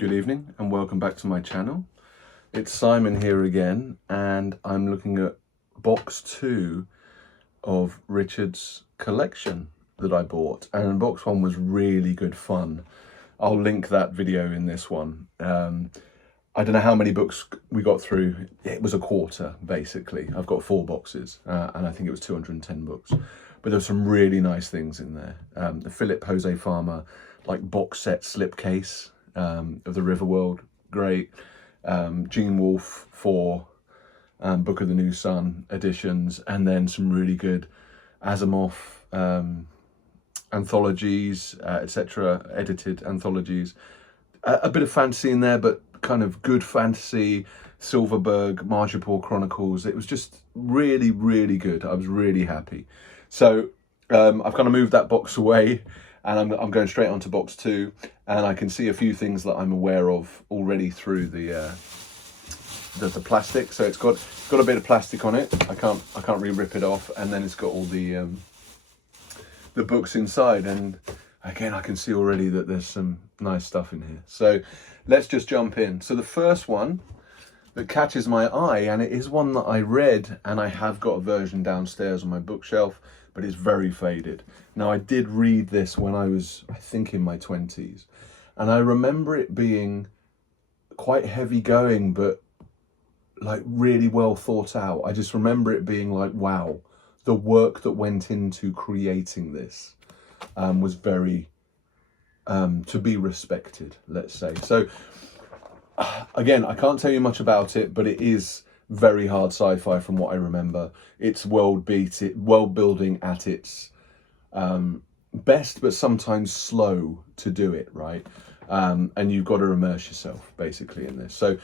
Good evening and welcome back to my channel. It's Simon here again, and I'm looking at box 2 of Richard's collection that I bought, and box 1 was really good fun. I'll link that video in this one. I don't know how many books we got through. It was a quarter basically. I've got 4 boxes and I think it was 210 books, but there's some really nice things in there. The Philip Jose Farmer like box set slipcase of the Riverworld, great. Gene Wolfe for Book of the New Sun editions, and then some really good Asimov anthologies, etc., edited anthologies. A bit of fantasy in there, but kind of good fantasy. Silverberg, Marjapur Chronicles. It was just really, really good. I was really happy. So I've kind of moved that box away, and I'm going straight on to box 2, and I can see a few things that I'm aware of already through the plastic. So it's got a bit of plastic on it. I can't really rip it off, and then it's got all the books inside, and again I can see already that there's some nice stuff in here. So let's just jump in. So the first one that catches my eye, and it is one that I read, and I have got a version downstairs on my bookshelf, but it's very faded. Now, I did read this when I was, I think, in my 20s, and I remember it being quite heavy going, but like really well thought out. I just remember it being like, wow, the work that went into creating this was very to be respected, let's say. So again, I can't tell you much about it, but it is very hard sci-fi from what I remember. It's world building at its best, but sometimes slow to do it, right? And you've got to immerse yourself basically in this. So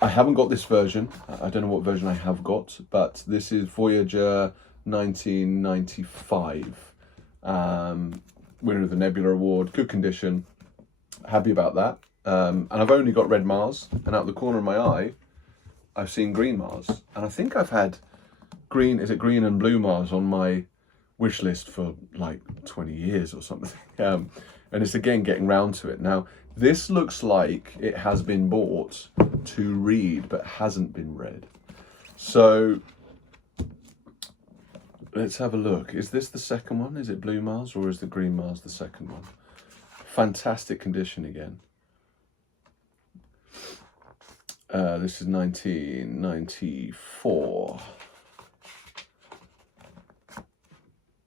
I haven't got this version. I don't know what version I have got, but this is Voyager 1995. Winner of the Nebula Award, good condition. Happy about that. And I've only got red Mars, and out the corner of my eye, I've seen green Mars. And I think I've had green and blue Mars on my wish list for like 20 years or something. And it's again getting round to it. Now, this looks like it has been bought to read, but hasn't been read. So let's have a look. Is this the second one? Is it blue Mars, or is the green Mars the second one? Fantastic condition again. This is 1994.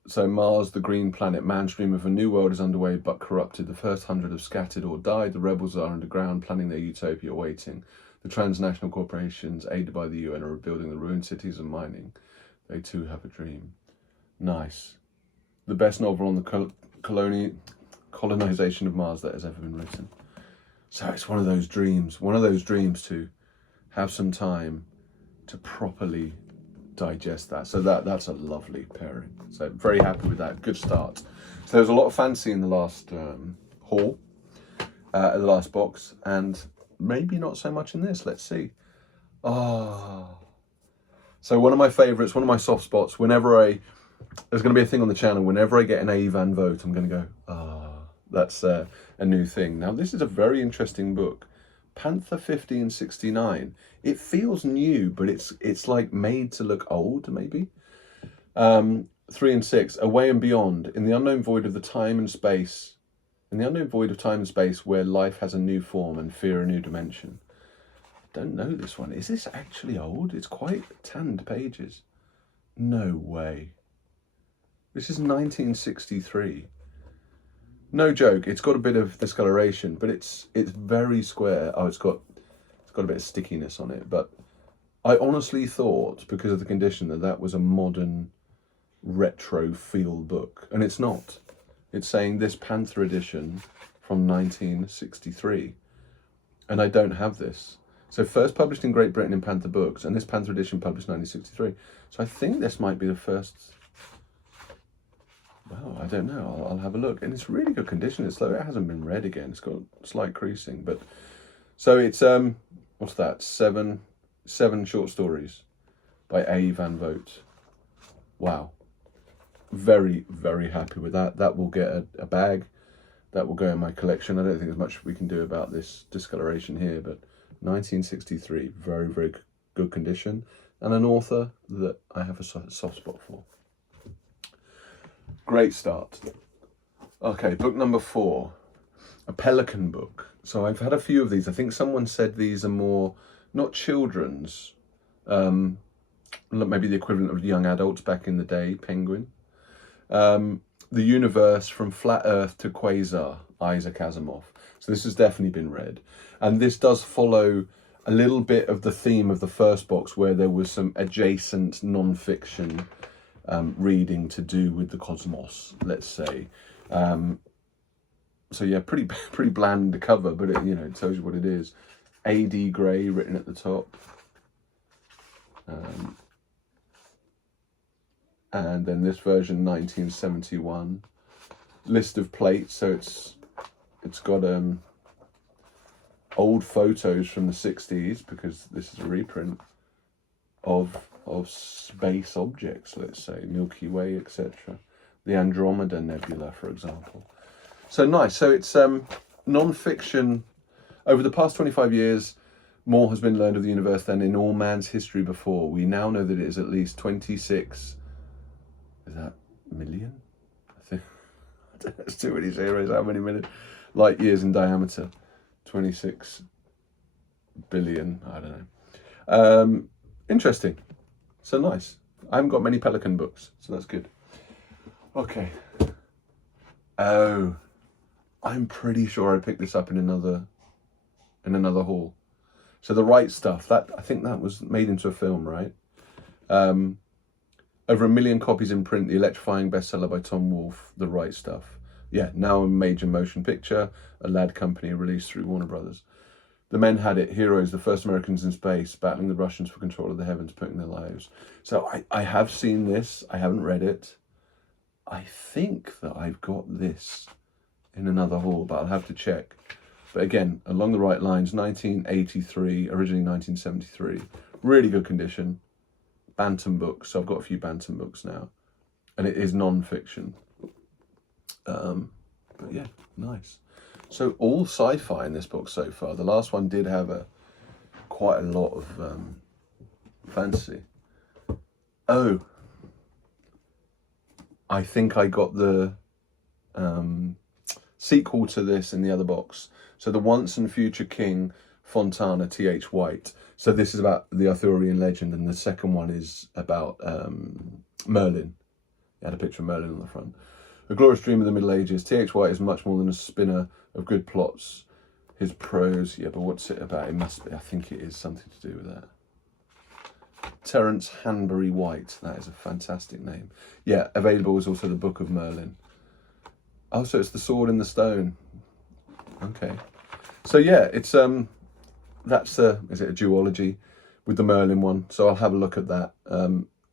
So Mars, the green planet, man's dream of a new world is underway but corrupted. The first 100 have scattered or died. The rebels are underground, planning their utopia waiting. The transnational corporations, aided by the UN, are rebuilding the ruined cities and mining. They too have a dream. Nice. The best novel on the colonization of Mars that has ever been written. So it's one of those dreams to have some time to properly digest that. So that's a lovely pairing. So very happy with that. Good start. So there's a lot of fancy in the last haul, the last box, and maybe not so much in this. Let's see. So one of my favorites, one of my soft spots, there's going to be a thing on the channel, whenever I get an A. Van Vogt, I'm going to go, that's a new thing. Now, this is a very interesting book. Panther 1569. It feels new, but it's like made to look old, maybe. 3 and 6. Away and Beyond. In the unknown void of time and space, where life has a new form and fear a new dimension. Don't know this one. Is this actually old? It's quite tanned pages. No way. This is 1963. No joke. It's got a bit of discoloration, but it's very square. Oh, it's got a bit of stickiness on it. But I honestly thought, because of the condition, that was a modern retro feel book, and it's not. It's saying this Panther edition from 1963, and I don't have this. So first published in Great Britain in Panther Books, and this Panther edition published 1963. So I think this might be the first. Well, I don't know. I'll have a look. And it's really good condition. It's though it hasn't been read again. It's got slight creasing, but so it's what's that? Seven short stories by A. Van Vogt. Wow. Very, very happy with that. That will get a bag. that will go in my collection. I don't think there's much we can do about this discoloration here, but 1963, very, very good condition, and an author that I have a soft spot for. Great start. Okay, book number 4, a Pelican book. So I've had a few of these. I think someone said these are more, not children's, maybe the equivalent of young adults back in the day, Penguin. The Universe from Flat Earth to Quasar, Isaac Asimov. So this has definitely been read. And this does follow a little bit of the theme of the first box, where there was some adjacent non-fiction reading to do with the cosmos, let's say. So yeah, pretty bland the cover, but it, you know, it tells you what it is. A.D. Gray written at the top. And then this version, 1971. List of plates, so it's got old photos from the 60s, because this is a reprint of space objects, let's say, Milky Way, etc. The Andromeda Nebula, for example. So nice. So it's non-fiction. Over the past 25 years, more has been learned of the universe than in all man's history before. We now know that it is at least 26, is that million? I think, I don't know, it's too many zeros, how many million? Light years in diameter. 26 billion, I don't know. Interesting. So nice. I haven't got many Pelican books, so that's good. Okay. Oh, I'm pretty sure I picked this up in another haul. So The Right Stuff, that I think that was made into a film, right? Over 1 million copies in print, the electrifying bestseller by Tom Wolfe, The Right Stuff. Yeah, now a major motion picture, a lad company released through Warner Brothers. The men had it, heroes, the first Americans in space, battling the Russians for control of the heavens, putting their lives. So I have seen this, I haven't read it. I think that I've got this in another haul, but I'll have to check. But again, along the right lines, 1983, originally 1973. Really good condition. Bantam books, so I've got a few Bantam books now. And it is non-fiction. But yeah, nice. So all sci-fi in this book so far. The last one did have quite a lot of fantasy. Oh, I think I got the sequel to this in the other box. So The Once and Future King, Fontana, T.H. White. So this is about the Arthurian legend, and the second one is about Merlin. It had a picture of Merlin on the front. A glorious dream of the Middle Ages. T.H. White is much more than a spinner of good plots. His prose, yeah, but what's it about? It must be, I think it is something to do with that. Terence Hanbury White, that is a fantastic name. Yeah, available is also the Book of Merlin. Oh, so it's The Sword in the Stone. Okay. So yeah, it's that's is it a duology with the Merlin one? So I'll have a look at that.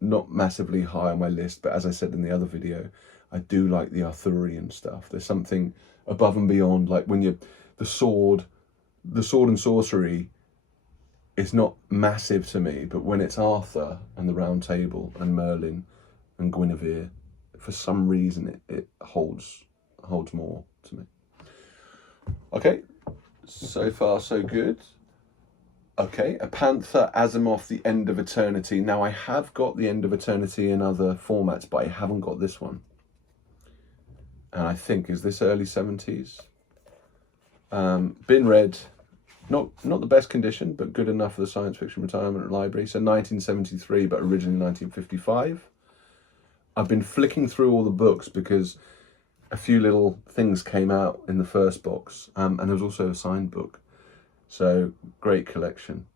Not massively high on my list, but as I said in the other video, I do like the Arthurian stuff. There's something above and beyond, like when the sword and sorcery is not massive to me, but when it's Arthur and the Round Table and Merlin and Guinevere, for some reason it holds more to me. Okay, so far so good. Okay, A Panther, Asimov, The End of Eternity. Now I have got The End of Eternity in other formats, but I haven't got this one. And I think, is this early 70s? Been read, not the best condition, but good enough for the Science Fiction Retirement Library. So 1973, but originally 1955. I've been flicking through all the books because a few little things came out in the first box. And there was also a signed book. So great collection.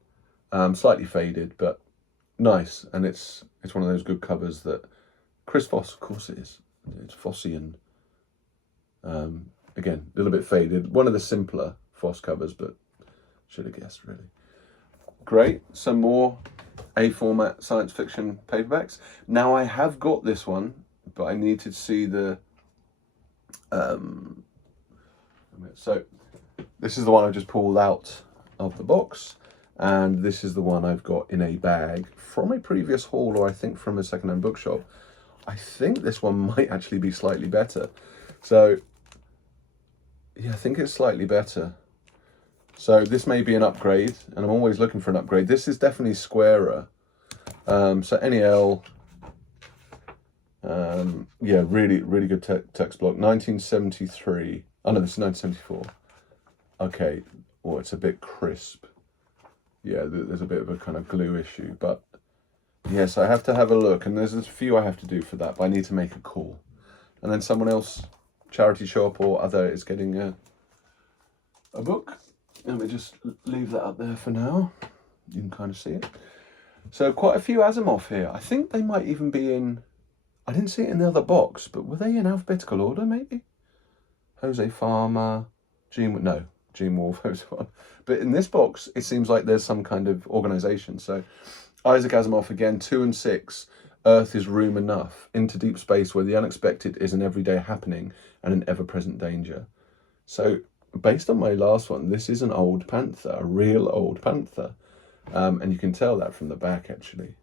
Slightly faded, but nice. And it's one of those good covers that Chris Voss, of course it is. It's Vossian. Again, a little bit faded. One of the simpler Voss covers, but should have guessed, really. Great. Some more A-format science fiction paperbacks. Now, I have got this one, but I need to see the... So, this is the one I just pulled out of the box, and this is the one I've got in a bag from a previous haul, or I think from a second-hand bookshop. I think this one might actually be slightly better. So, Yeah, I think it's slightly better. So this may be an upgrade, and I'm always looking for an upgrade. This is definitely squarer. So NEL, yeah, really, really good text block. 1973. Oh no, this is 1974. Okay, oh, it's a bit crisp. Yeah, there's a bit of a kind of glue issue, but yes, I have to have a look, and there's a few I have to do for that, but I need to make a call. And then someone else, charity shop or other, is getting a book. Let me just leave that up there for now. You can kind of see it. So quite a few Asimov here. I think they might even be in, I didn't see it in the other box, but were they in alphabetical order maybe? Jose Farmer, Gene Wolfe, but in this box it seems like there's some kind of organization. So Isaac Asimov again, 2 and 6. Earth is room enough, into deep space where the unexpected is an everyday happening and an ever-present danger. So based on my last one, this is an old panther, a real old panther, and you can tell that from the back actually.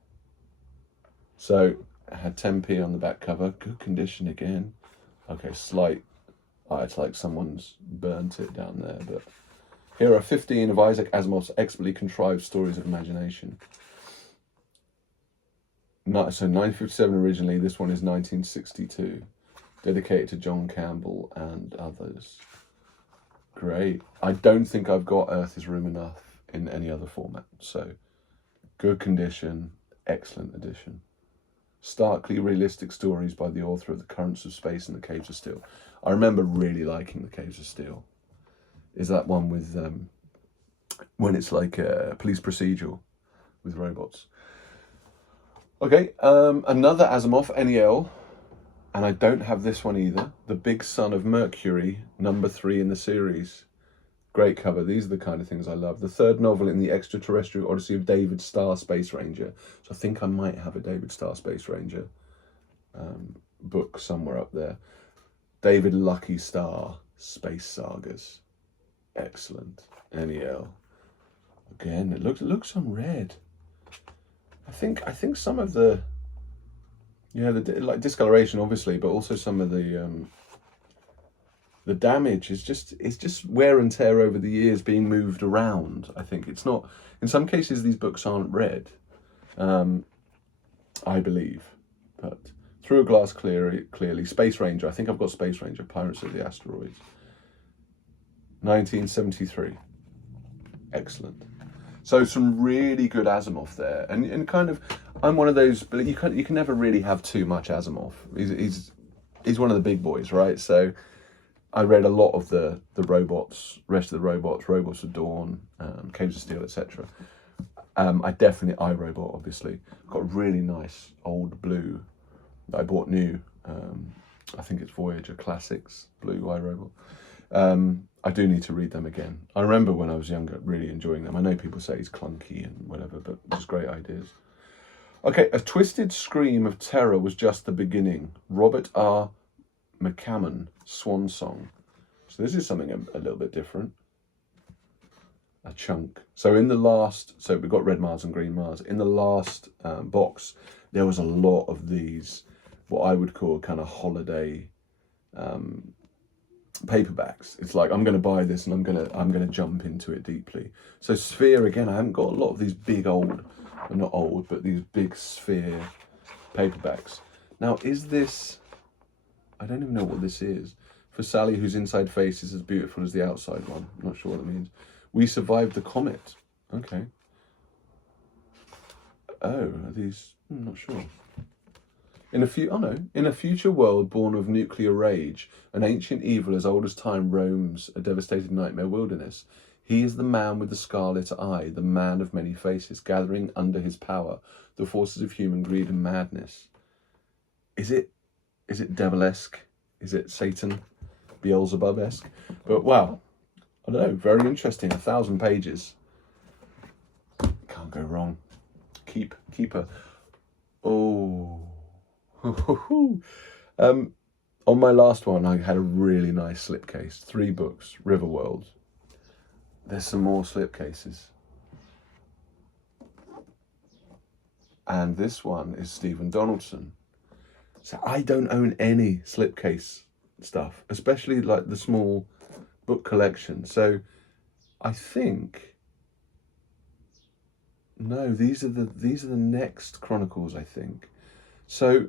So I had 10p on the back cover, good condition again. Okay, slight. It's like someone's burnt it down there, but here are 15 of Isaac Asimov's expertly contrived stories of imagination. So 1957 originally, this one is 1962, dedicated to John Campbell and others. Great. I don't think I've got Earth is Room Enough in any other format, so good condition, excellent edition. Starkly realistic stories by the author of The Currents of Space and The Caves of Steel. I remember really liking The Caves of Steel. Is that one with, when it's like a police procedural with robots. Okay, another Asimov, NEL, and I don't have this one either. The Big Son of Mercury, number 3 in the series. Great cover. These are the kind of things I love. The third novel in the extraterrestrial odyssey of David Starr, Space Ranger. So I think I might have a David Starr, Space Ranger book somewhere up there. David Lucky Starr, Space Sagas. Excellent. NEL. Again, it looks unread. I think some of the, yeah, like discoloration obviously, but also some of the damage is just wear and tear over the years being moved around. I think it's not, in some cases these books aren't read, I believe, but Through a Glass clearly, Space Ranger, I think I've got Space Ranger, Pirates of the Asteroids, 1973, excellent. So some really good Asimov there, and kind of, I'm one of those, but you can never really have too much Asimov. He's one of the big boys, right? So I read a lot of the robots, rest of the robots, Robots of Dawn, Caves of Steel, etc. iRobot, obviously. Got a really nice old blue that I bought new. I think it's Voyager Classics blue iRobot. I do need to read them again. I remember when I was younger really enjoying them. I know people say he's clunky and whatever, but just great ideas. Okay, A Twisted Scream of Terror Was Just the Beginning. Robert R. McCammon, Swan Song. So this is something a little bit different. A chunk. So in the last, so we've got Red Mars and Green Mars. In the last box, there was a lot of these, what I would call kind of holiday paperbacks. It's like, I'm going to buy this and I'm going to jump into it deeply. So Sphere, again, I haven't got a lot of these big old, well, not old, but these big Sphere paperbacks. Now, is this, I don't even know what this is. For Sally, whose inside face is as beautiful as the outside one. I'm not sure what it means. We Survived the Comet. Okay. Oh, are these, I'm not sure. In a future world born of nuclear rage, an ancient evil as old as time roams a devastated nightmare wilderness. He is the man with the scarlet eye, the man of many faces, gathering under his power the forces of human greed and madness. Is it devil-esque? Is it Satan, Beelzebub-esque? But wow, I don't know, very interesting. 1,000 pages. Can't go wrong. Keeper. Oh. On my last one, I had a really nice slipcase. 3 books, Riverworld. There's some more slipcases. And this one is Stephen Donaldson. So I don't own any slipcase stuff, especially like the small book collection. So I think, no, these are the next Chronicles, I think. So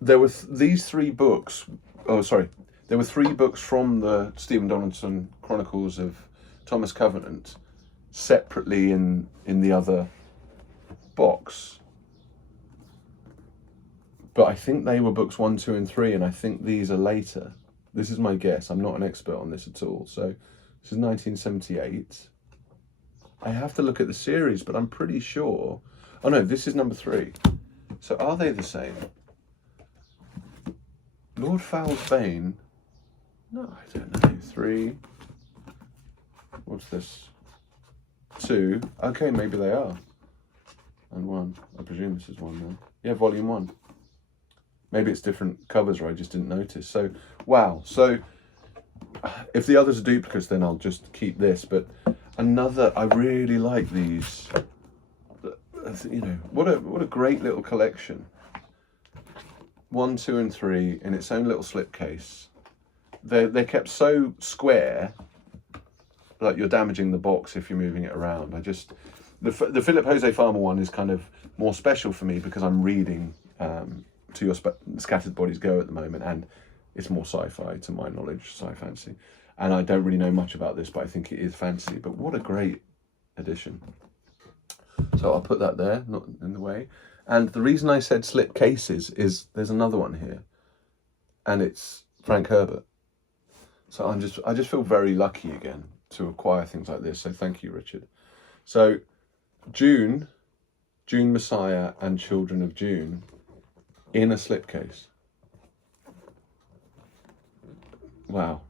there were these 3 books. Oh, sorry. There were 3 books from the Stephen Donaldson Chronicles of Thomas Covenant, separately in the other box. But I think they were books 1, 2, and 3, and I think these are later. This is my guess. I'm not an expert on this at all. So this is 1978. I have to look at the series, but I'm pretty sure. Oh no, this is number 3. So are they the same? Lord Fowl's Bane. No, I don't know. 3. What's this? 2. Okay, maybe they are. And 1. I presume this is 1 then. Yeah, volume 1. Maybe it's different covers, or I just didn't notice. So, wow. So, if the others are duplicates, then I'll just keep this. But another, I really like these. You know, what a great little collection. 1, 2, and 3 in its own little slipcase. They're kept so square, like you're damaging the box if you're moving it around. The Philip Jose Farmer one is kind of more special for me because I'm reading To Your Scattered Bodies Go at the moment, and it's more sci-fi to my knowledge, sci-fancy. And I don't really know much about this, but I think it is fancy. But what a great edition. So I'll put that there, not in the way. And the reason I said slip cases is there's another one here, and it's Frank Herbert. So I just feel very lucky again to acquire things like this. So thank you, Richard. So June Messiah, and Children of June in a slipcase. Wow.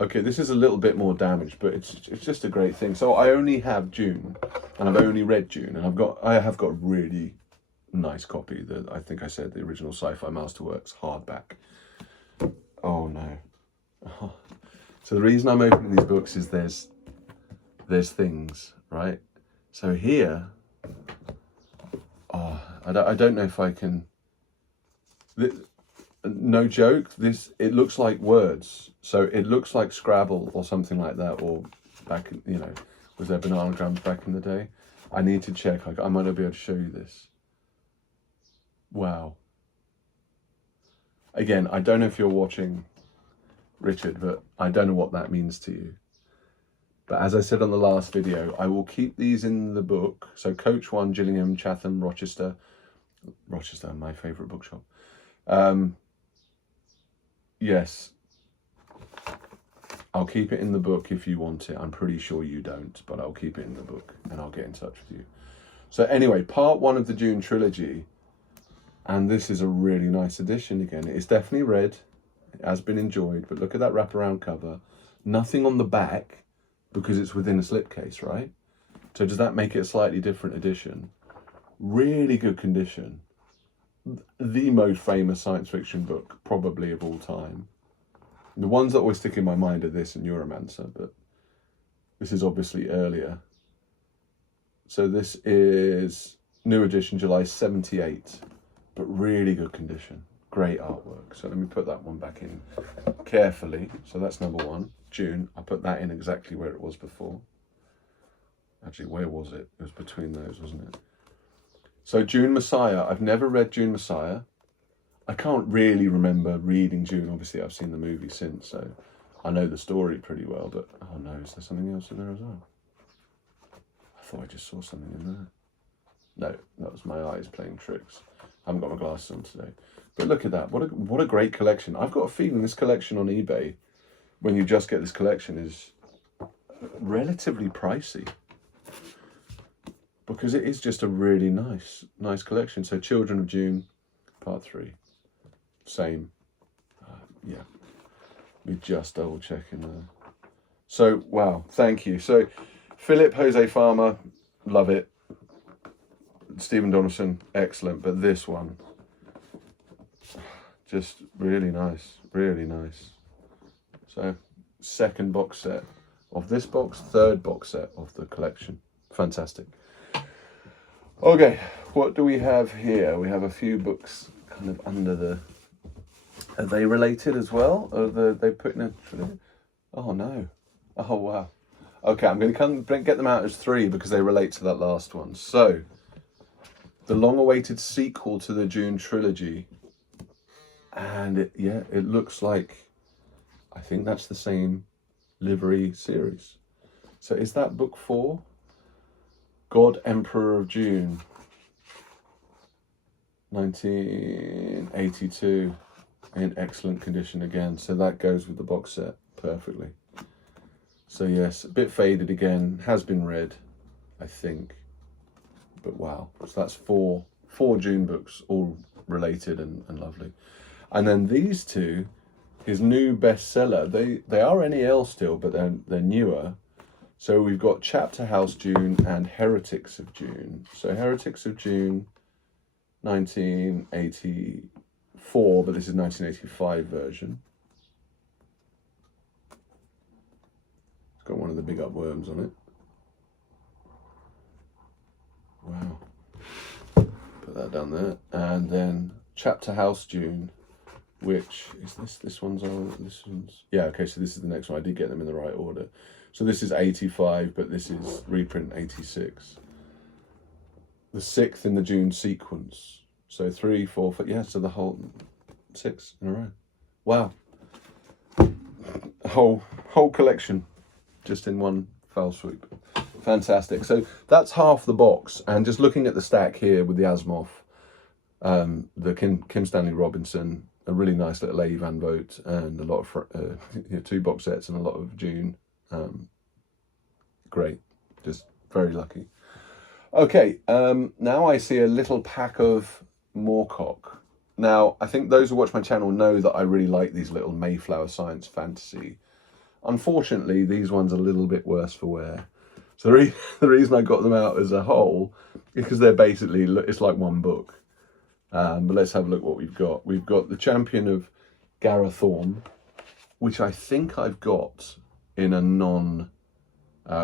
Okay, this is a little bit more damaged, but it's just a great thing. So I only have June, and I've only read June, and I have got a really nice copy that I think I said the original Sci-Fi Masterworks hardback. Oh no. Oh. So the reason I'm opening these books is there's things, right? So here, oh, I don't know if I can. No joke, it looks like words. So it looks like Scrabble or something like that, or back, you know, was there bananagrams back in the day? I need to check. I might not be able to show you this. Wow. Again, I don't know if you're watching, Richard, but I don't know what that means to you. But as I said on the last video, I will keep these in the book. So Coach 1, Gillingham, Chatham, Rochester, my favourite bookshop. Yes, I'll keep it in the book if you want it. I'm pretty sure you don't, but I'll keep it in the book and I'll get in touch with you. So anyway, part 1 of the June trilogy, and this is a really nice edition again. It's definitely read, it has been enjoyed, but look at that wraparound cover. Nothing on the back because it's within a slipcase, right? So does that make it a slightly different edition? Really good condition. The most famous science fiction book probably of all time. The ones that always stick in my mind are this and Neuromancer, but this is obviously earlier. So this is new edition, July 78, but really good condition. Great artwork. So let me put that one back in carefully. So that's number 1, June. I put that in exactly where it was before. Actually, where was it? It was between those, wasn't it? So June Messiah, I've never read June Messiah. I can't really remember reading June. Obviously, I've seen the movie since, so I know the story pretty well, but oh no, is there something else in there as well? I thought I just saw something in there. No, that was my eyes playing tricks. I haven't got my glasses on today. But look at that, what a great collection. I've got a feeling this collection on eBay, when you just get this collection, is relatively pricey, because it is just a really nice collection. So Children of June, part 3, same. Yeah, we just double checking there. So wow, thank you. So Philip Jose Farmer, love it. Stephen Donaldson, excellent. But this one, just really nice, really nice. So second box set of this box, third box set of the collection. Fantastic. Okay, what do we have here? We have a few books kind of under the... Are they related as well? Or they put in a... Oh no. Oh wow. Okay, I'm going to get them out as 3 because they relate to that last one. So, the long-awaited sequel to the Dune trilogy. And it looks like, I think that's the same livery series. So is that book 4? God, Emperor of Dune, 1982, in excellent condition again. So that goes with the box set perfectly. So yes, a bit faded again, has been read, I think. But wow, so that's four Dune books, all related and lovely. And then these 2, his new bestseller, they are NEL still, but they're newer. So we've got Chapter House Dune and Heretics of Dune. So Heretics of Dune, 1984, but this is 1985 version. It's got one of the big upworms on it. Wow. Put that down there. And then Chapter House Dune, which is this one's yeah, okay, so this is the next one. I did get them in the right order. So this is 85, but this is reprint 86. The 6th in the Dune sequence. So 3, 4, 5, yeah, so the whole 6 in a row. Wow. Whole collection just in one foul swoop. Fantastic. So that's half the box. And just looking at the stack here with the Asimov, the Kim Stanley Robinson, a really nice little Leigh Van Vogt, and a lot of 2 box sets and a lot of Dune. Great, just very lucky. Okay, now I see a little pack of Moorcock. Now, I think those who watch my channel know that I really like these little Mayflower science fantasy. Unfortunately, these ones are a little bit worse for wear. So the reason I got them out as a whole is because they're basically, it's like one book. But let's have a look what we've got. We've got the Champion of Garathorn, which I think I've got in a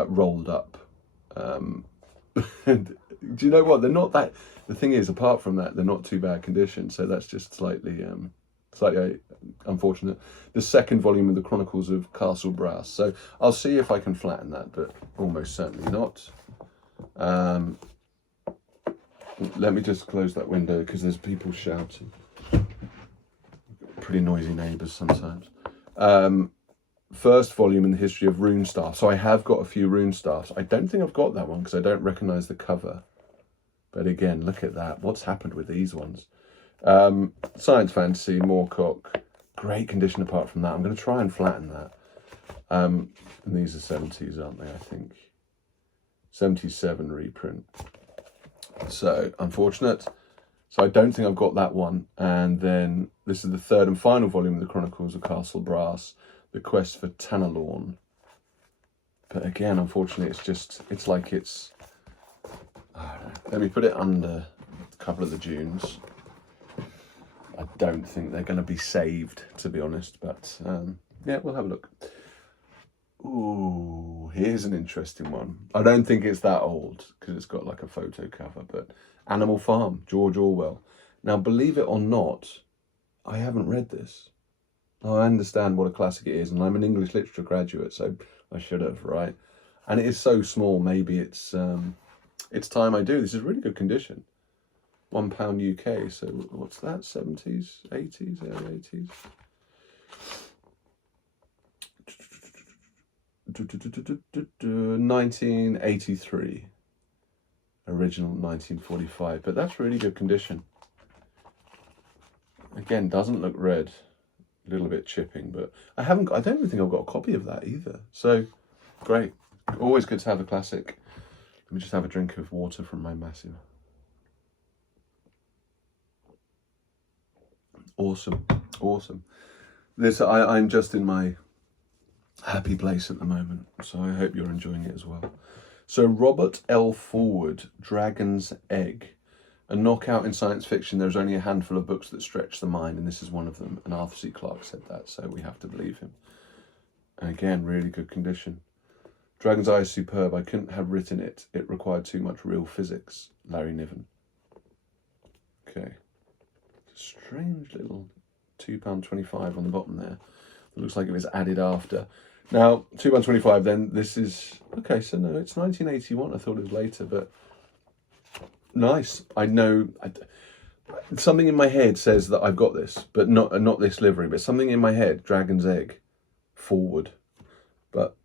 rolled up. Do you know what? They're not that. The thing is, apart from that, they're not too bad condition. So that's just slightly unfortunate. The 2nd volume of the Chronicles of Castle Brass. So I'll see if I can flatten that, but almost certainly not. Let me just close that window because there's people shouting. Pretty noisy neighbours sometimes. 1st volume in the history of Rune Staff. So I have got a few Rune Staffs. I don't think I've got that one because I don't recognise the cover. But again, look at that. What's happened with these ones? Science fantasy, Moorcock. Great condition apart from that. I'm going to try and flatten that. And these are 70s, aren't they, I think? 77 reprint. So, unfortunate. So I don't think I've got that one. And then this is the 3rd and final volume of the Chronicles of Castle Brass, The Quest for Tanalorn. But again, unfortunately, it's like it's, I don't know. Let me put it under a couple of the Dunes. I don't think they're going to be saved, to be honest. But yeah, we'll have a look. Ooh, here's an interesting one. I don't think it's that old because it's got like a photo cover, but Animal Farm, George Orwell. Now, believe it or not, I haven't read this. I understand what a classic it is, and I'm an English literature graduate, so I should have, right? And it is so small, maybe it's time I do. This is really good condition. £1 UK, so what's that, 70s, 80s, early 80s? 1983, original 1945, but that's really good condition. Again, doesn't look red, a little bit chipping, but I don't even think I've got a copy of that either. So great, always good to have a classic. Let me just have a drink of water from my massive. Awesome. This I'm just in my happy place at the moment, so I hope you're enjoying it as well. So Robert L. Forward, Dragon's Egg. A knockout in science fiction. There's only a handful of books that stretch the mind, and this is one of them. And Arthur C. Clarke said that, so we have to believe him. And again, really good condition. Dragon's Eye is superb. I couldn't have written it. It required too much real physics. Larry Niven. Okay. Strange little £2.25 on the bottom there. It looks like it was added after. Now, 2/125 then, this is, okay, so no, it's 1981. I thought it was later, but nice. I know, something in my head says that I've got this, but not this livery, but something in my head, Dragon's Egg, forward. But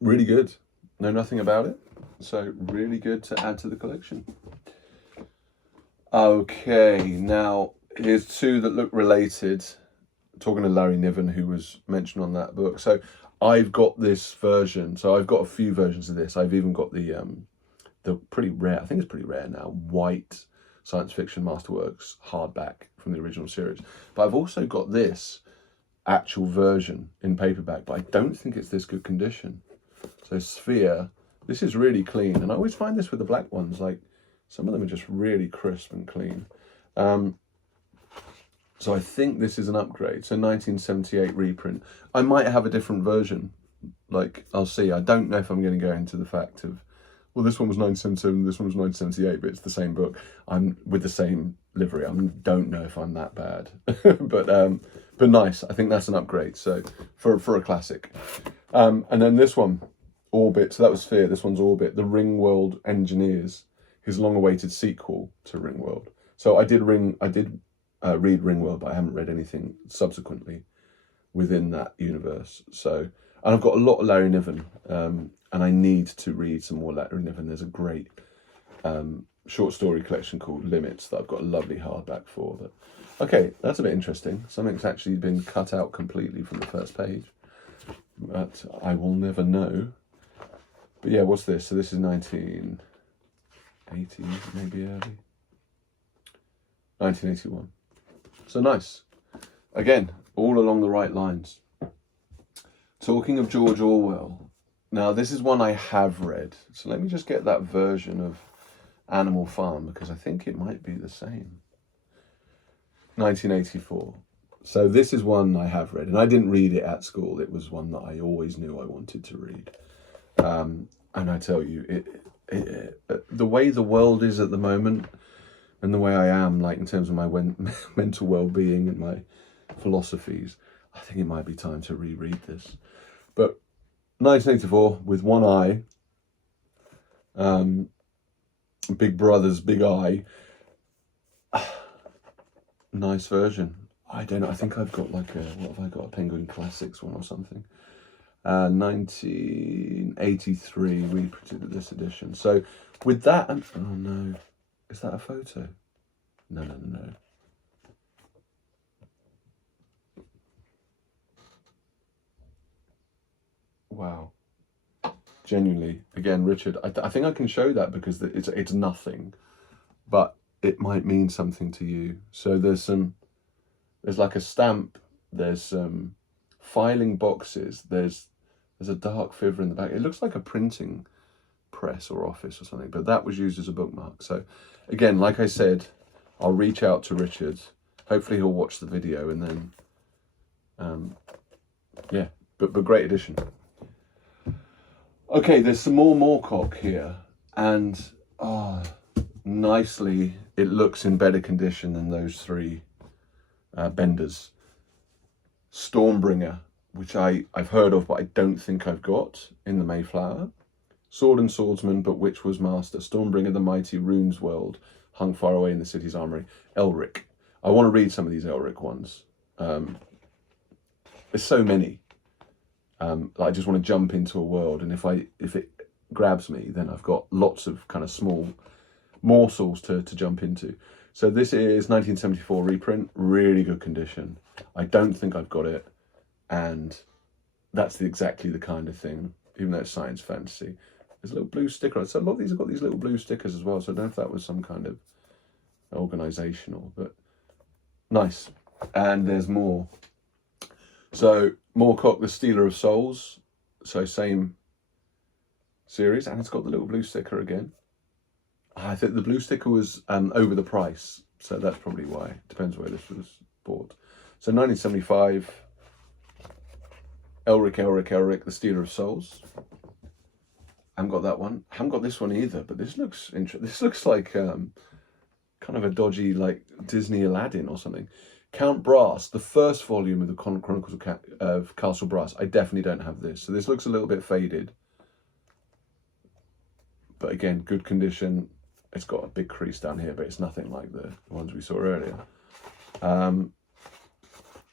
really good. Know nothing about it, so really good to add to the collection. Okay, now here's two that look related. Talking to Larry Niven, who was mentioned on that book. So I've got this version. So I've got a few versions of this. I've even got the pretty rare, I think it's pretty rare now, white science fiction masterworks hardback from the original series. But I've also got this actual version in paperback, but I don't think it's this good condition. So Sphere, this is really clean. And I always find this with the black ones, like some of them are just really crisp and clean. So I think this is an upgrade. So 1978 reprint. I might have a different version. Like, I'll see. I don't know if I'm going to go into the fact of, well, this one was 1977, this one was 1978, but it's the same book. I'm with the same livery. I don't know if I'm that bad. but nice. I think that's an upgrade. So for a classic. And then this one, Orbit. So that was Sphere. This one's Orbit. The Ringworld Engineers, his long-awaited sequel to Ringworld. So I did read Ringworld, but I haven't read anything subsequently within that universe. So, and I've got a lot of Larry Niven, and I need to read some more Larry Niven. There's a great short story collection called Limits that I've got a lovely hardback for. But okay, that's a bit interesting. Something's actually been cut out completely from the first page, but I will never know. But yeah, what's this? So this is 1980, maybe early 1981. So nice. Again, all along the right lines. Talking of George Orwell, now this is one I have read. So let me just get that version of Animal Farm, because I think it might be the same. 1984. So this is one I have read, and I didn't read it at school. It was one that I always knew I wanted to read. And I tell you, the way the world is at the moment, and the way I am, like in terms of my mental well-being and my philosophies, I think it might be time to reread this. But 1984, with one eye, Big Brother's Big Eye, nice version. I don't know, I think I've got like what have I got, a Penguin Classics one or something. 1983 reprinted this edition. So with that, oh no. Is that a photo? No. Wow. Genuinely, again, Richard, I think I can show that because it's nothing, but it might mean something to you. So there's like a stamp, there's some filing boxes, there's a dark fiver in the back. It looks like a printing press or office or something, but that was used as a bookmark. So again, like I said, I'll reach out to Richard. Hopefully he'll watch the video, and then yeah, but great edition. Okay, there's some more Moorcock here, and nicely it looks in better condition than those three Benders. Stormbringer, which I've heard of, but I don't think I've got, in the Mayflower. Sword and Swordsman, but which was master? Stormbringer, the mighty Runes world, hung far away in the city's armory. Elric. I want to read some of these Elric ones. There's so many. I just want to jump into a world, and if it grabs me, then I've got lots of kind of small morsels to jump into. So this is 1974 reprint, really good condition. I don't think I've got it, and that's exactly the kind of thing, even though it's science fantasy. There's a little blue sticker. So a lot of these have got these little blue stickers as well, so I don't know if that was some kind of organisational, but nice. And there's more. So Moorcock, the Stealer of Souls, so same series, and it's got the little blue sticker again. I think the blue sticker was over the price, so that's probably why. Depends where this was bought. So 1975, Elric, the Stealer of Souls. I haven't got that one. I haven't got this one either, but this looks interesting. This looks like kind of a dodgy, like Disney Aladdin or something. Count Brass, the first volume of the Chronicles of Castle Brass. I definitely don't have this. So this looks a little bit faded. But again, good condition. It's got a big crease down here, but it's nothing like the ones we saw earlier.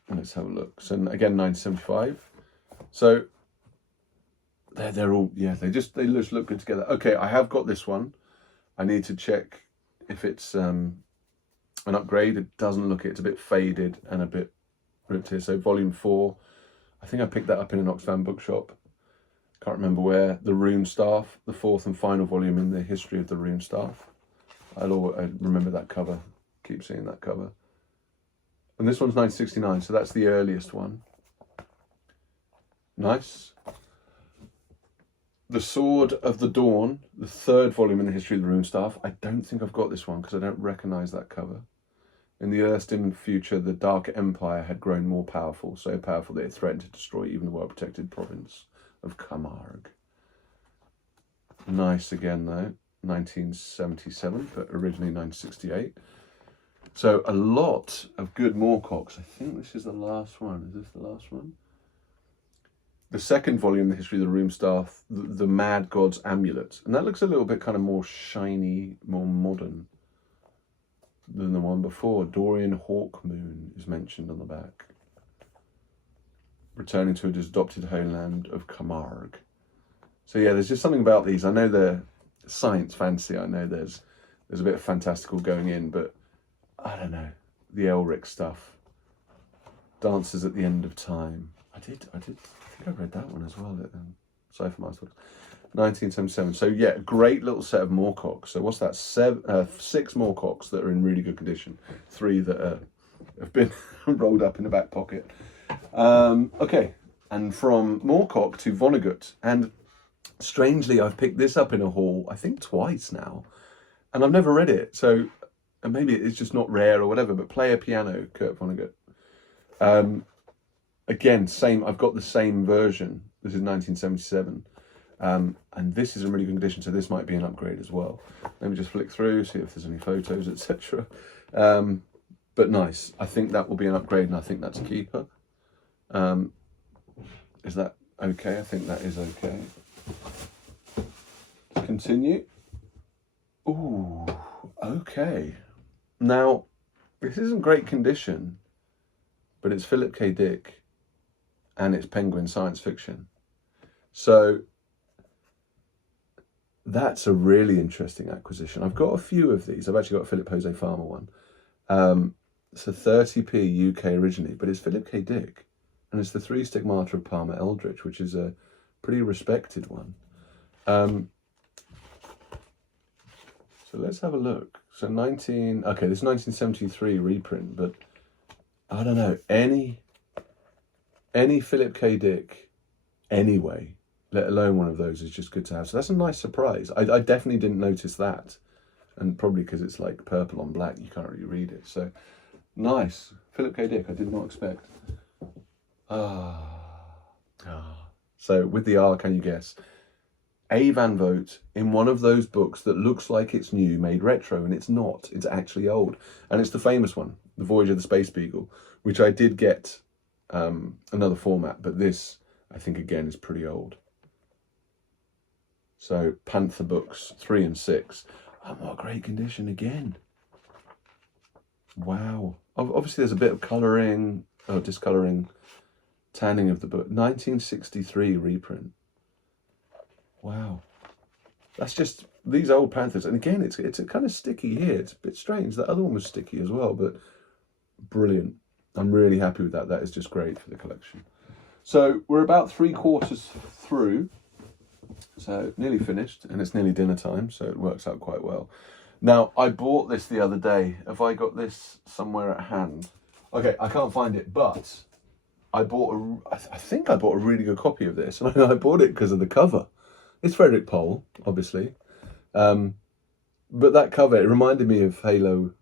Let's have a look. So again, 1975. So they're all, yeah, they just look good together. Okay, I have got this one. I need to check if it's an upgrade. It doesn't look it. It's a bit faded and a bit ripped here. So volume 4. I think I picked that up in an Oxfam bookshop. Can't remember where. The Rune Staff, the 4th and final volume in the history of the Rune Staff. I remember that cover. Keep seeing that cover. And this one's 1969, so that's the earliest one. Nice. The Sword of the Dawn, the 3rd volume in the history of the Rune Staff. I don't think I've got this one because I don't recognise that cover. In the Earth-dim future, the Dark Empire had grown more powerful, so powerful that it threatened to destroy even the well-protected province of Camargue. Nice again though, 1977, but originally 1968. So a lot of good Moorcocks. I think this is the last one. Is this the last one? The 2nd volume, The History of the Rune Staff, the Mad God's Amulet. And that looks a little bit kind of more shiny, more modern than the one before. Dorian Hawkmoon is mentioned on the back. Returning to his adopted homeland of Camargue. So yeah, there's just something about these. I know they're science fantasy. I know there's a bit of fantastical going in, but I don't know. The Elric stuff. Dances at the End of Time. I think I read that one as well at Sci-fi Masters. 1977. So yeah, great little set of Moorcocks. So what's that? 6 Moorcocks that are in really good condition. 3 that have been rolled up in the back pocket. Okay, and from Moorcock to Vonnegut, and strangely I've picked this up in a haul I think twice now, and I've never read it, so maybe it's just not rare or whatever, but Play a Piano, Kurt Vonnegut. Again, I've got the same version. This is 1977, and this is in really good condition, so this might be an upgrade as well. Let me just flick through, see if there's any photos, etc. But nice. I think that will be an upgrade, and I think that's a keeper. Is that okay? I think that is okay. Let's continue. Ooh, okay. Now, this isn't great condition, but it's Philip K. Dick, and it's Penguin science fiction. So that's a really interesting acquisition. I've got a few of these. I've actually got a Philip Jose Farmer one. It's a 30p UK originally, but it's Philip K. Dick. And it's the 3 Stigmata of Palmer Eldritch, which is a pretty respected one. So let's have a look. So this is 1973 reprint, but I don't know, any Philip K. Dick anyway, let alone one of those, is just good to have. So that's a nice surprise. I definitely didn't notice that. And probably because it's like purple on black, you can't really read it. So nice. Philip K. Dick, I did not expect. So with the R, can you guess? A. Van Vogt in one of those books that looks like it's new, made retro, and it's not. It's actually old. And it's the famous one, The Voyage of the Space Beagle, which I did get another format, but this, I think, again, is pretty old. So Panther books 3 and 6. Oh, what great condition again. Wow. Obviously, there's a bit of colouring, discolouring, tanning of the book. 1963 reprint. Wow. That's just these old Panthers. And again, it's a kind of sticky here. It's a bit strange. That other one was sticky as well, but brilliant. I'm really happy with that. That is just great for the collection. So we're about 3/4 through. So nearly finished, and it's nearly dinner time, so it works out quite well. Now, I bought this the other day. Have I got this somewhere at hand? Okay, I can't find it, but I think I bought a really good copy of this, and I bought it because of the cover. It's Frederick Pohl, obviously. But that cover, it reminded me of Halo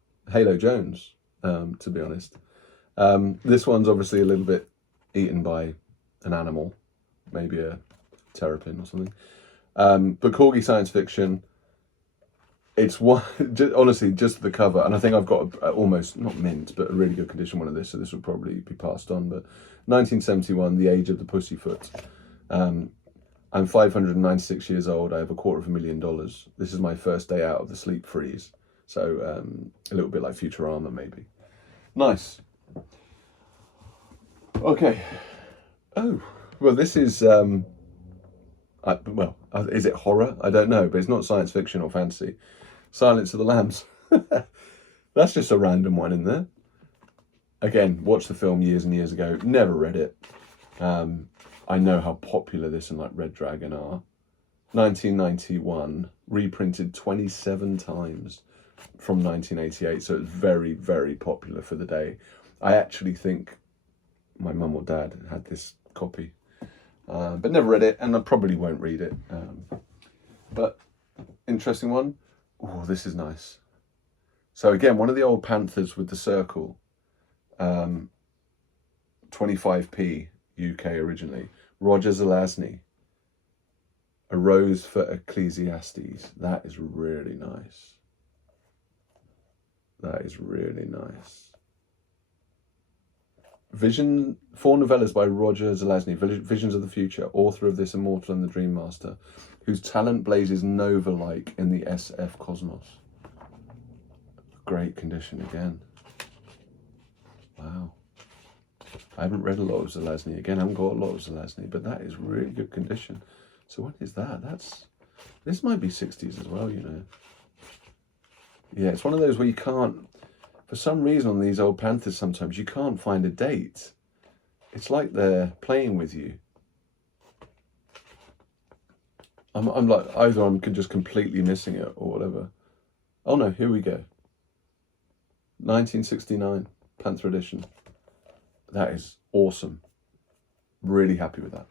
Jones, to be honest. This one's obviously a little bit eaten by an animal, maybe a terrapin or something. But Corgi science fiction, It's one, honestly, just the cover. And I think I've got almost, not mint, but a really good condition one of this. So this would probably be passed on. But 1971, The Age of the Pussyfoot. I'm 596 years old. I have $250,000. This is my first day out of the sleep freeze. So a little bit like Futurama, maybe. Nice. Okay. Oh, well, this is, is it horror? I don't know, but it's not science fiction or fantasy. Silence of the Lambs. That's just a random one in there. Again, watched the film years and years ago. Never read it. I know how popular this and like Red Dragon are. 1991, reprinted 27 times from 1988. So it's very, very popular for the day. I actually think my mum or dad had this copy, but never read it, and I probably won't read it. But interesting one. Oh, this is nice. So again, one of the old Panthers with the circle, 25p UK originally. Roger Zelazny, A Rose for Ecclesiastes. That is really nice. That is really nice. Vision, 4 novellas by Roger Zelazny, Visions of the Future, author of This Immortal and the Dream Master, whose talent blazes nova-like in the SF cosmos. Great condition again. Wow. I haven't read a lot of Zelazny. Again, I haven't got a lot of Zelazny, but that is really good condition. So what is that? This might be 60s as well, you know. Yeah, it's one of those where you can't, for some reason on these old Panthers sometimes, you can't find a date. It's like they're playing with you. I'm like, either I'm just completely missing it or whatever. Oh no, here we go. 1969, Panther edition. That is awesome. Really happy with that.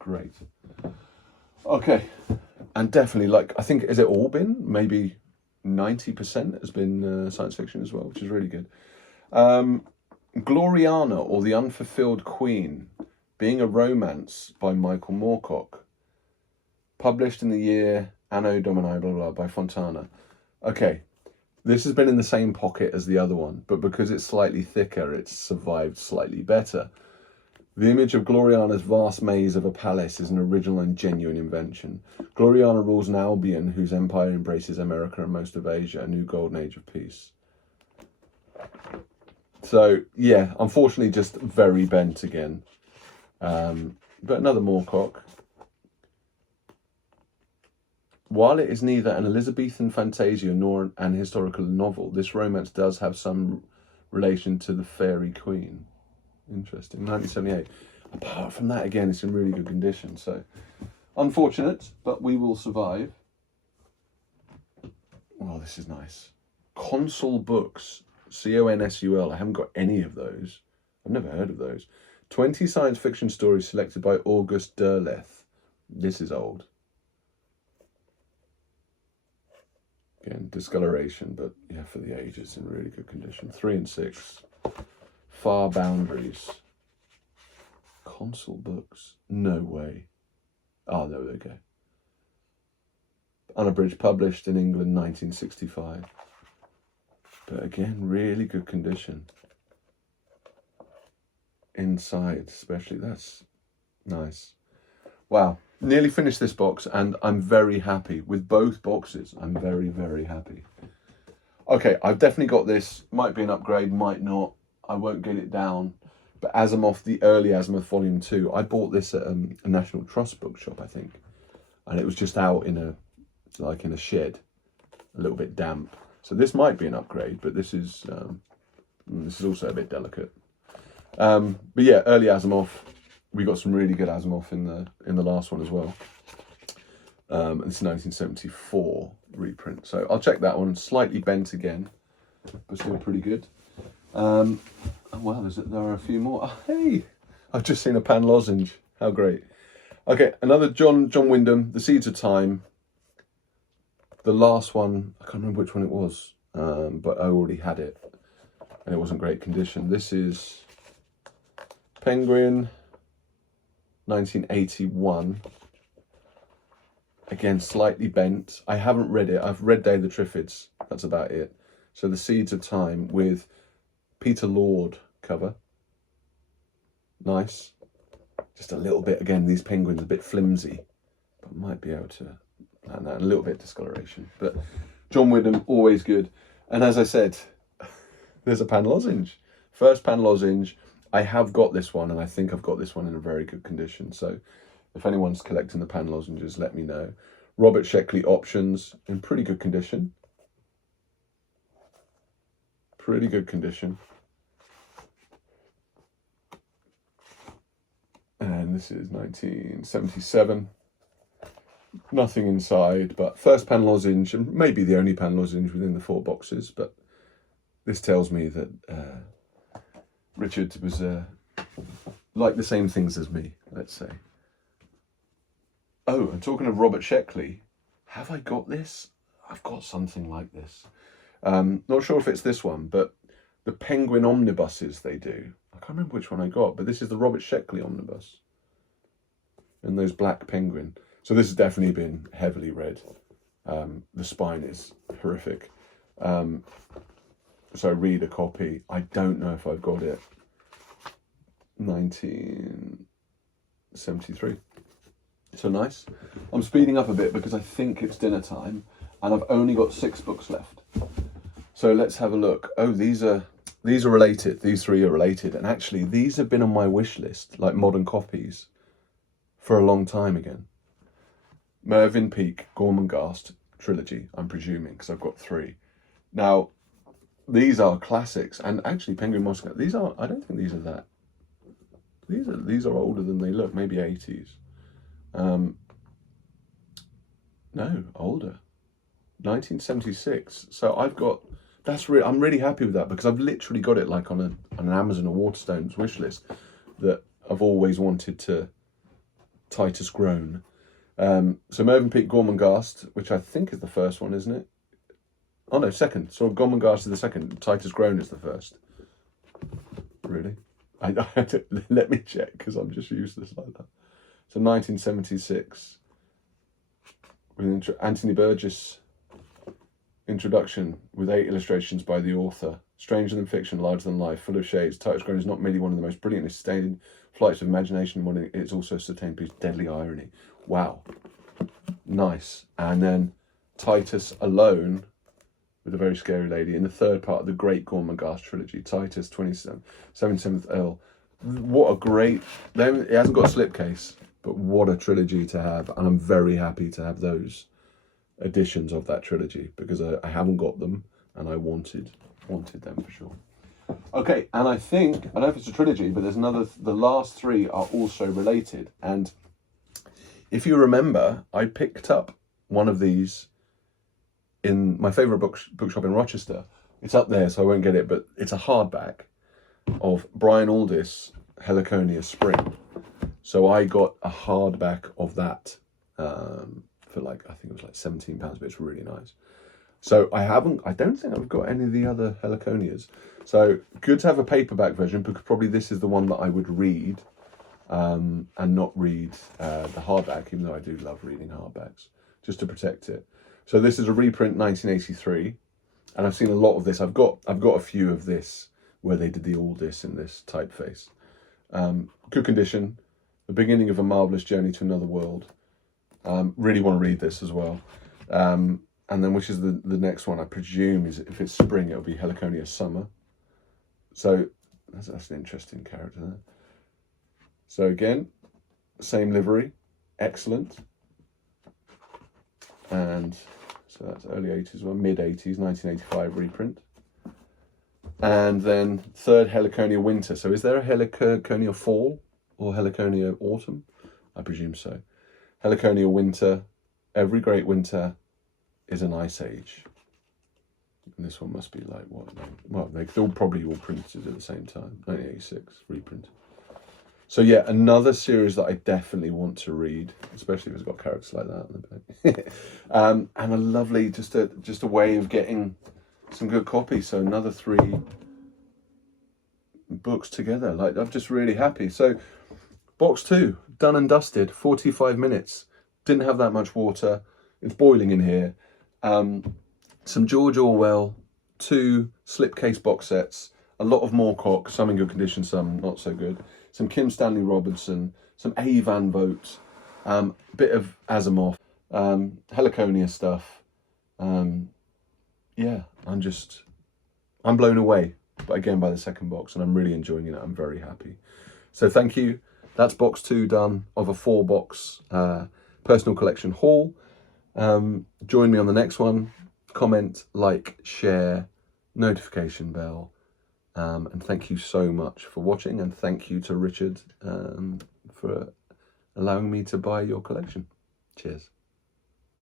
Great. Okay. And definitely, like, I think, has it all been? Maybe 90% has been science fiction as well, which is really good. Gloriana, or The Unfulfilled Queen, being a romance by Michael Moorcock. Published in the year Anno Domini, blah, blah, by Fontana. Okay. This has been in the same pocket as the other one, but because it's slightly thicker, it's survived slightly better. The image of Gloriana's vast maze of a palace is an original and genuine invention. Gloriana rules an Albion whose empire embraces America and most of Asia, a new golden age of peace. So, yeah, unfortunately just very bent again. But another Moorcock. While it is neither an Elizabethan fantasia nor an historical novel, this romance does have some relation to the Fairy Queen. Interesting. 1978. Apart from that, again, it's in really good condition. So, unfortunate, but we will survive. Oh, this is nice. Consul Books. CONSUL. I haven't got any of those. I've never heard of those. 20 science fiction stories selected by August Derleth. This is old. Again, discoloration, but yeah, for the ages, in really good condition. 3 and 6. Far Boundaries. Consul Books. No way. Oh, there we go. Unabridged, published in England, 1965. But again, really good condition. Inside, especially. That's nice. Wow. Nearly finished this box, and I'm very happy with both boxes. I'm very, very happy. Okay, I've definitely got this. Might be an upgrade, might not. I won't get it down. But Asimov, the early Asimov Volume 2, I bought this at a National Trust bookshop, I think. And it was just out in a shed, a little bit damp. So this might be an upgrade, but this is also a bit delicate. But yeah, early Asimov. We got some really good Asimov in the last one as well. This is 1974 reprint. So I'll check that one. Slightly bent again, but still pretty good. Well, there are a few more. Oh, hey, I've just seen a Pan Lozenge. How great. Okay, another John Wyndham, The Seeds of Time. The last one, I can't remember which one it was, but I already had it, and it wasn't great condition. This is Penguin, 1981. Again, slightly bent. I haven't read it. I've read Day of the Triffids. That's about it. So The Seeds of Time with Peter Lord cover. Nice. Just a little bit, again, these penguins a bit flimsy, but might be able to, and a little bit discoloration. But John Wyndham, always good. And as I said, there's a pan lozenge. First pan lozenge. I have got this one, and I think I've got this one in a very good condition. So if anyone's collecting the pan lozenges, let me know. Robert Sheckley options in pretty good condition. Pretty good condition. And this is 1977. Nothing inside, but first pan lozenge, and maybe the only pan lozenge within the 4 boxes. But this tells me that Richard was like the same things as me, let's say. Oh, and talking of Robert Sheckley, have I got this? I've got something like this. Not sure if it's this one, but the Penguin omnibuses they do. I can't remember which one I got, but this is the Robert Sheckley omnibus. And those black penguin. So this has definitely been heavily read. The spine is horrific. So read a copy. I don't know if I've got it. 1973. So nice. I'm speeding up a bit because I think it's dinner time and I've only got 6 books left. So let's have a look. Oh, these are related. These 3 are related. And actually these have been on my wish list, like modern copies, for a long time again. Mervyn Peake, Gormenghast trilogy, I'm presuming, because I've got 3. Now, these are classics, and actually Penguin Moscow, these are, I don't think these are that. These are older than they look, maybe 80s. No, older. 1976. So I've got, I'm really happy with that because I've literally got it like on an Amazon or Waterstones wish list that I've always wanted to Titus Groan. So Mervyn Peake Gormenghast, which I think is the first one, isn't it? Oh no, second. So Gormenghast is the second. Titus Groan is the first. Really? I had to, let me check because I'm just useless like that. So 1976. With Anthony Burgess introduction with 8 illustrations by the author. Stranger than fiction, larger than life, full of shades. Titus Groan is not merely one of the most brilliantly sustained flights of imagination, it's also a sustained piece of deadly irony. Wow. Nice. And then Titus Alone with a very scary lady in the 3rd part of the great Gormenghast trilogy. Titus 77th Earl. What a great... It hasn't got a slipcase, but what a trilogy to have. And I'm very happy to have those editions of that trilogy because I haven't got them and I wanted them for sure. Okay, and I don't know if it's a trilogy, but there's another, the last 3 are also related. And if you remember, I picked up one of these in my favourite bookshop in Rochester. It's up there, so I won't get it, but it's a hardback of Brian Aldiss, Heliconia Spring. So I got a hardback of that for like, I think it was like £17, but it's really nice. So I don't think I've got any of the other Heliconias. So good to have a paperback version because probably this is the one that I would read and not read the hardback, even though I do love reading hardbacks, just to protect it. So this is a reprint 1983, and I've seen a lot of this. I've got a few of this where they did the Aldiss in this typeface. Good condition, the beginning of a marvellous journey to another world. Really want to read this as well. And then which is the next one, I presume, is if it's spring, it'll be Heliconia Summer. So that's an interesting character there. So again, same livery, excellent. And so that's early 80s, well, mid 80s, 1985 reprint. And then 3rd Heliconia Winter. So is there a Heliconia Fall or Heliconia Autumn? I presume so. Heliconia Winter, every great winter is an ice age. And this one must be like what? Well, they're probably all printed at the same time. 1986 reprint. So yeah, another series that I definitely want to read, especially if it's got characters like that on the back. And a lovely, just a way of getting some good copies. So another 3 books together. Like, I'm just really happy. So box 2, done and dusted, 45 minutes. Didn't have that much water. It's boiling in here. Some George Orwell, 2 slipcase box sets, a lot of Moorcock, some in good condition, some not so good. Some Kim Stanley Robertson, some A. Van Vogt, bit of Asimov, Heliconia stuff. Yeah, I'm blown away, but again, by the second box, and I'm really enjoying it. I'm very happy. So thank you. That's box 2 done of a 4-box personal collection haul. Join me on the next one. Comment, like, share, notification bell. And thank you so much for watching, and thank you to Richard for allowing me to buy your collection. Cheers.